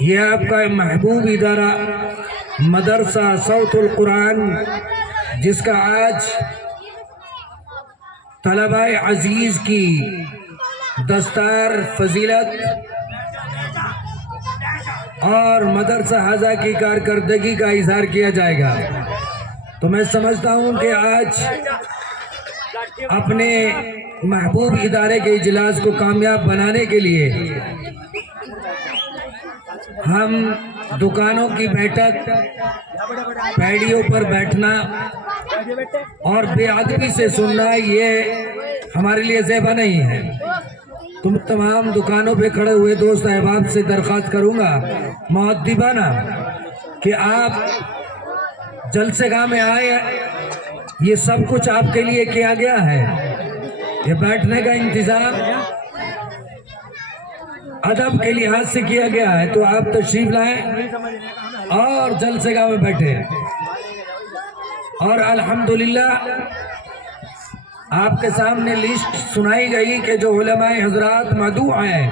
یہ آپ کا محبوب ادارہ مدرسہ صوت القرآن، جس کا آج طلباء عزیز کی دستار فضیلت اور مدرسہ ہذا کی کارکردگی کا اظہار کیا جائے گا، تو میں سمجھتا ہوں کہ آج اپنے محبوب ادارے کے اجلاس کو کامیاب بنانے کے لیے ہم دکانوں کی بیٹھک، پیڑیوں پر بیٹھنا اور بے ادبی سے سننا یہ ہمارے لیے زیبا نہیں ہے۔ تم تمام دکانوں پہ کھڑے ہوئے دوست احباب سے درخواست کروں گا مؤدبانہ کہ آپ جلسے گاہ میں آئے، یہ سب کچھ آپ کے لیے کیا گیا ہے، یہ بیٹھنے کا انتظام ادب کے لحاظ سے کیا گیا ہے، تو آپ تشریف لائیں اور جلسے گاہ میں بیٹھے۔ اور الحمدللہ آپ کے سامنے لسٹ سنائی گئی کہ جو علماء حضرات مدعو ہیں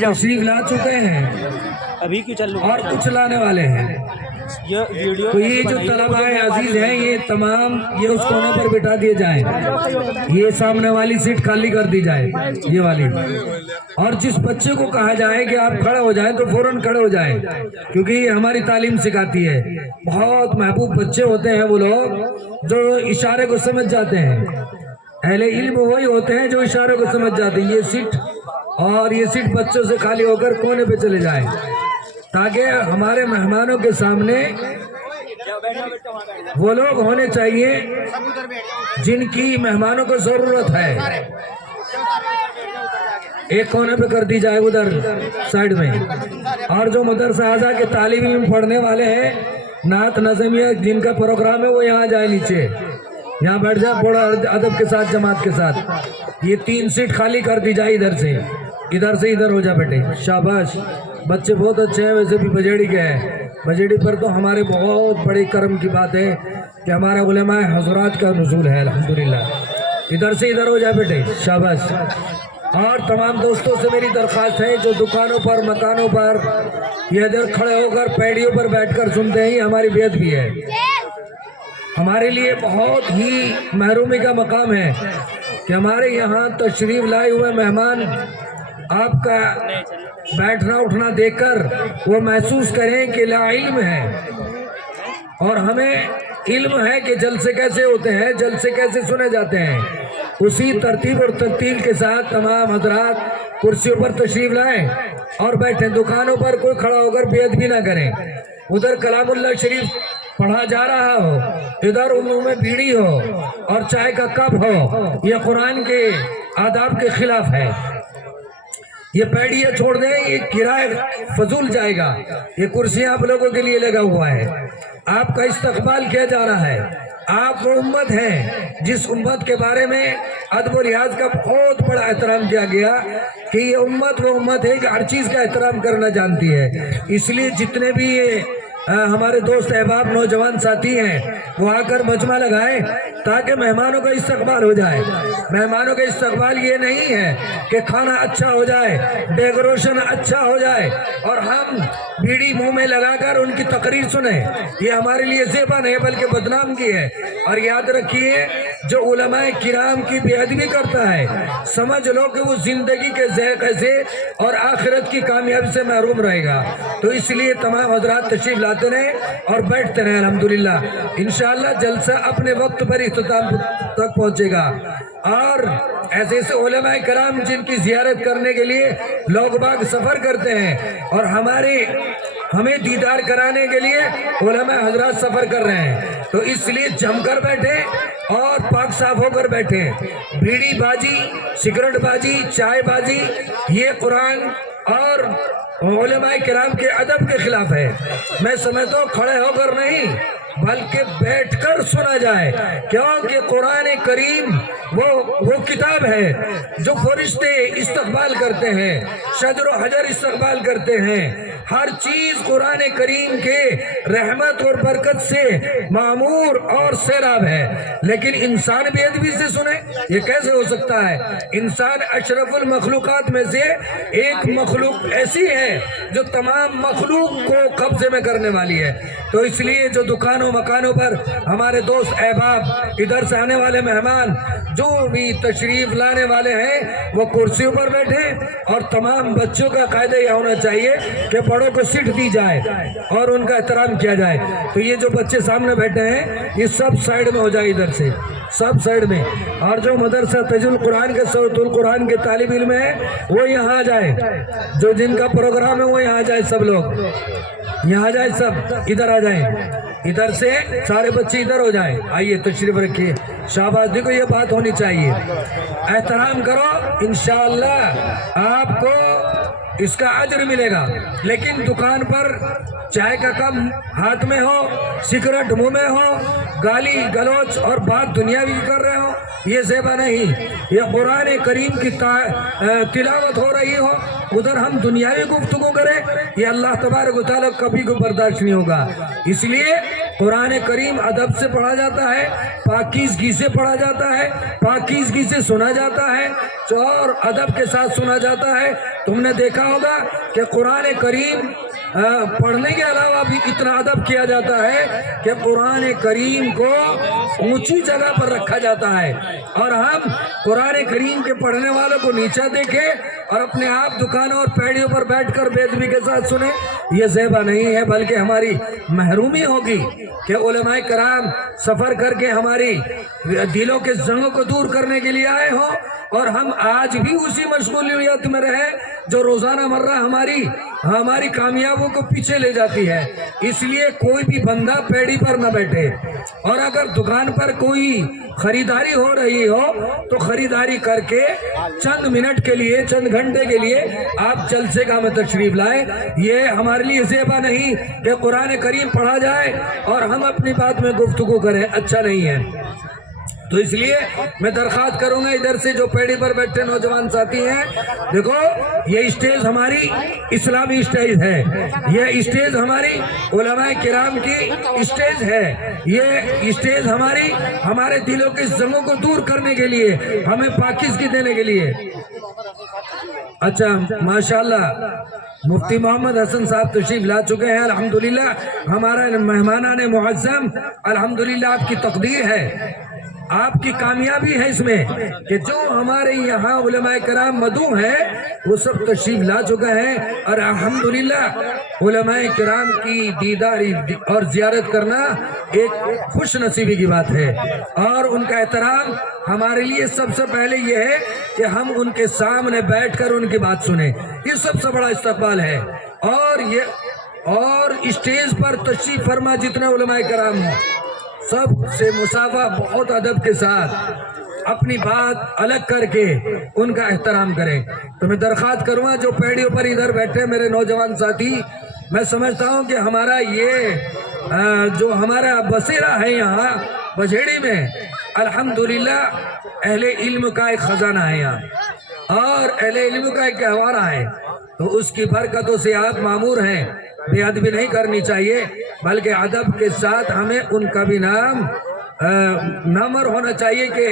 تشریف لا چکے ہیں اور کچھ لانے والے ہیں، تو یہ جو طلباء عزیز ہیں یہ تمام یہ اس کونے پر بٹھا دیے جائیں، یہ سامنے والی سیٹ خالی کر دی جائے، یہ والی، اور جس بچے کو کہا جائے کہ آپ کھڑے ہو جائیں تو فوراً کھڑے ہو جائیں، کیونکہ یہ ہماری تعلیم سکھاتی ہے۔ بہت محبوب بچے ہوتے ہیں وہ لوگ جو اشارے کو سمجھ جاتے ہیں، اہل علم وہی ہوتے ہیں جو اشارے کو سمجھ جاتے ہیں۔ یہ سیٹ بچوں سے خالی ہو کر کونے پہ چلے جائیں، تاکہ ہمارے مہمانوں کے سامنے وہ لوگ ہونے چاہیے جن کی مہمانوں کو ضرورت ہے۔ ایک کونے پہ کر دی جائے ادھر سائیڈ میں، اور جو مدرسہ اعضاء کے طالب علم پڑھنے والے ہیں، نعت نظمیہ جن کا پروگرام ہے وہ یہاں جائے، نیچے یہاں بیٹھ جائے، بڑا ادب کے ساتھ جماعت کے ساتھ۔ یہ 3 سیٹ خالی کر دی جائے، ادھر سے ادھر ہو جا بیٹے، شاباش، بچے بہت اچھے ہیں، ویسے بھی بجیڑی کے ہیں، بجیڑی پر تو ہمارے بہت بڑی کرم کی بات ہے کہ ہمارے علماء حضرات کا نزول ہے الحمدللہ۔ ادھر ہو جا بیٹے، شاباش۔ اور تمام دوستوں سے میری درخواست ہے جو دکانوں پر، مکانوں پر یہ ادھر کھڑے ہو کر پیڑیوں پر بیٹھ کر سنتے ہیں، یہ ہماری بیعت بھی ہے، ہمارے لیے بہت ہی محرومی کا مقام ہے کہ ہمارے یہاں تشریف لائے ہوئے مہمان آپ کا بیٹھنا اٹھنا دیکھ کر وہ محسوس کریں کہ لا علم ہے، اور ہمیں علم ہے کہ جلسے کیسے ہوتے ہیں، جلسے کیسے سنے جاتے ہیں۔ اسی ترتیب اور ترتیل کے ساتھ تمام حضرات کرسیوں پر تشریف لائیں اور بیٹھیں، دکانوں پر کوئی کھڑا ہو کر بے ادبی نہ کریں۔ ادھر کلام اللہ شریف پڑھا جا رہا ہو، ادھر منہ میں بیڑی ہو اور چائے کا کپ ہو، یہ قرآن کے آداب کے خلاف ہے۔ یہ پیڑیاں چھوڑ دیں، یہ کرایہ فضول جائے گا، یہ کرسیاں آپ لوگوں کے لیے لگا ہوا ہے، آپ کا استقبال کیا جا رہا ہے۔ آپ وہ امت ہیں جس امت کے بارے میں ادب و لحاظ کا بہت بڑا احترام کیا گیا کہ یہ امت وہ امت ہے کہ ہر چیز کا احترام کرنا جانتی ہے۔ اس لیے جتنے بھی یہ ہمارے دوست احباب نوجوان ساتھی ہیں وہ آ کر مجمع لگائیں تاکہ مہمانوں کا استقبال ہو جائے۔ مہمانوں کا استقبال یہ نہیں ہے کہ کھانا اچھا ہو جائے، ڈیکوریشن اچھا ہو جائے اور ہم بیڑی منہ میں لگا کر ان کی تقریر سنیں، یہ ہمارے لیے زیبا نہیں بلکہ بدنام کی ہے۔ اور یاد رکھیے جو علماء کرام کی بے ادبی کرتا ہے سمجھ لو کہ وہ زندگی کے ذائقے سے اور آخرت کی کامیابی سے محروم رہے گا۔ تو اس لیے تمام حضرات تشریف لاتے رہیں اور بیٹھتے رہیں، الحمدللہ انشاءاللہ جلسہ اپنے وقت پر اختتام تک پہنچے گا۔ اور ایسے ایسے علماء کرام جن کی زیارت کرنے کے لیے لوگ باغ سفر کرتے ہیں اور ہمیں دیدار کرانے کے لیے علماء حضرات سفر کر رہے ہیں، تو اس لیے جم کر بیٹھیں اور پاک صاف ہو کر بیٹھیں۔ بیڑی بازی، سگریٹ بازی، چائے بازی یہ قرآن اور علماء کرام کے ادب کے خلاف ہے۔ میں سمجھتا ہوں کھڑے ہو کر نہیں بلکہ بیٹھ کر سنا جائے، کیونکہ قرآن کریم وہ کتاب ہے جو فرشتے استقبال کرتے ہیں، شجر و حجر استقبال کرتے ہیں، ہر چیز قرآن کریم کے رحمت اور برکت سے معمور اور سیراب ہے، لیکن انسان بے ادبی سے سنے، یہ کیسے ہو سکتا ہے؟ انسان اشرف المخلوقات میں سے ایک مخلوق ایسی ہے جو تمام مخلوق کو قبضے میں کرنے والی ہے۔ تو اس لیے جو دکانوں مکانوں پر ہمارے دوست احباب، ادھر سے آنے والے مہمان، جو بھی تشریف لانے والے ہیں، وہ کرسیوں پر بیٹھے، اور تمام بچوں کا قاعدہ یہ ہونا چاہیے کہ بڑوں کو سیٹ دی جائے اور ان کا احترام کیا جائے۔ تو یہ جو بچے سامنے بیٹھے ہیں یہ سب سائیڈ میں ہو جائے، ادھر سے سب سائیڈ میں، اور جو مدرسہ تحفظ القرآن کے صوت القرآن کے طالب علم ہے وہ یہاں آ جائے، جو جن کا پروگرام ہے وہ یہاں آ جائے، سب لوگ یہاں آ جائے، سب ادھر آ جائیں، ادھر سے سارے بچے ادھر ہو جائیں، آئیے تشریف رکھیے، شاباش، دیکھو یہ بات ہونی چاہیے، احترام کرو، انشاءاللہ آپ کو اس کا اجر ملے گا۔ لیکن دکان پر چائے کا کپ ہاتھ میں ہو، سگریٹ منہ میں ہو، گالی گلوچ اور بات دنیاوی کر رہے ہو، یہ زیبا نہیں۔ یہ قرآن کریم کی تلاوت ہو رہی ہو، ادھر ہم دنیاوی گفتگو کریں، یہ اللہ تبارک و تعالیٰ کبھی کو برداشت نہیں ہوگا۔ اس لیے قرآن کریم ادب سے پڑھا جاتا ہے، پاکیزگی سے پڑھا جاتا ہے، پاکیزگی سے سنا جاتا ہے، اور ادب کے ساتھ سنا جاتا ہے۔ تم نے دیکھا ہوگا کہ قرآن کریم پڑھنے کے علاوہ بھی اتنا ادب کیا جاتا ہے کہ قرآن کریم کو اونچی جگہ پر رکھا جاتا ہے، اور ہم قرآن کریم کے پڑھنے والوں کو نیچا دیکھیں اور اپنے آپ دکانوں اور پیڑیوں پر بیٹھ کر بے ادبی کے ساتھ سنیں، یہ زیبا نہیں ہے، بلکہ ہماری محرومی ہوگی کہ علماء کرام سفر کر کے ہماری دلوں کے زنگوں کو دور کرنے کے لیے آئے ہوں، اور ہم آج بھی اسی مشغولیت میں رہے جو روزانہ مرہ ہماری کامیابوں کو پیچھے لے جاتی ہے۔ اس لیے کوئی بھی بندہ پیڑی پر نہ بیٹھے، اور اگر دکان پر کوئی خریداری ہو رہی ہو تو خریداری کر کے چند منٹ کے لیے، چند گھنٹے کے لیے آپ جلسے گاہ میں تشریف لائیں۔ یہ ہمارے لیے زیبا نہیں کہ قرآن کریم پڑھا جائے اور ہم اپنی بات میں گفتگو کریں، اچھا نہیں ہے۔ تو اس لیے میں درخواست کروں گا ادھر سے جو پیڑی پر بیٹھے نوجوان ساتھی ہیں، دیکھو یہ اسٹیج ہماری اسلامی اسٹیج ہے، یہ اسٹیج ہماری علماء کرام کی اسٹیج ہے، یہ اسٹیج ہمارے دلوں کے زنگوں کو دور کرنے کے لیے، ہمیں پاکیزگی دینے کے لیے۔ اچھا، ماشاءاللہ مفتی محمد حسن صاحب تشریف لا چکے ہیں، الحمدللہ ہمارا مہمانان معظم، الحمدللہ آپ کی تقدیر ہے، آپ کی کامیابی ہے اس میں کہ جو ہمارے یہاں علماء کرام مدعو ہیں وہ سب تشریف لا چکے ہیں، اور الحمدللہ علماء کرام کی دیداری اور زیارت کرنا ایک خوش نصیبی کی بات ہے، اور ان کا احترام ہمارے لیے سب سے پہلے یہ ہے کہ ہم ان کے سامنے بیٹھ کر ان کی بات سنیں، یہ سب سے بڑا استقبال ہے۔ اور اسٹیج پر تشریف فرما جتنے علماء کرام ہیں سب سے مصافحہ بہت ادب کے ساتھ اپنی بات الگ کر کے ان کا احترام کریں۔ تو میں درخواست کروں گا جو پیڑیوں پر ادھر بیٹھے میرے نوجوان ساتھی، میں سمجھتا ہوں کہ ہمارا یہ جو ہمارا بصیرہ ہے یہاں بجھیڑی میں، الحمدللہ اہل علم کا ایک خزانہ ہے یہاں، اور اہل علم کا ایک گہوارہ ہے، تو اس کی برکتوں سے آپ معمور ہیں۔ بے ادبی نہیں کرنی چاہیے، بلکہ ادب کے ساتھ ہمیں ان کا بھی نامر ہونا چاہیے کہ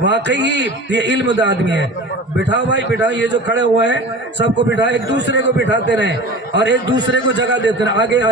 واقعی یہ علم دا آدمی ہے۔ بٹھاؤ بھائی بٹھاؤ، یہ جو کھڑے ہوئے ہیں سب کو بٹھاؤ، ایک دوسرے کو بٹھاتے رہیں اور ایک دوسرے کو جگہ دیتے رہیں، آگے آ جائیں۔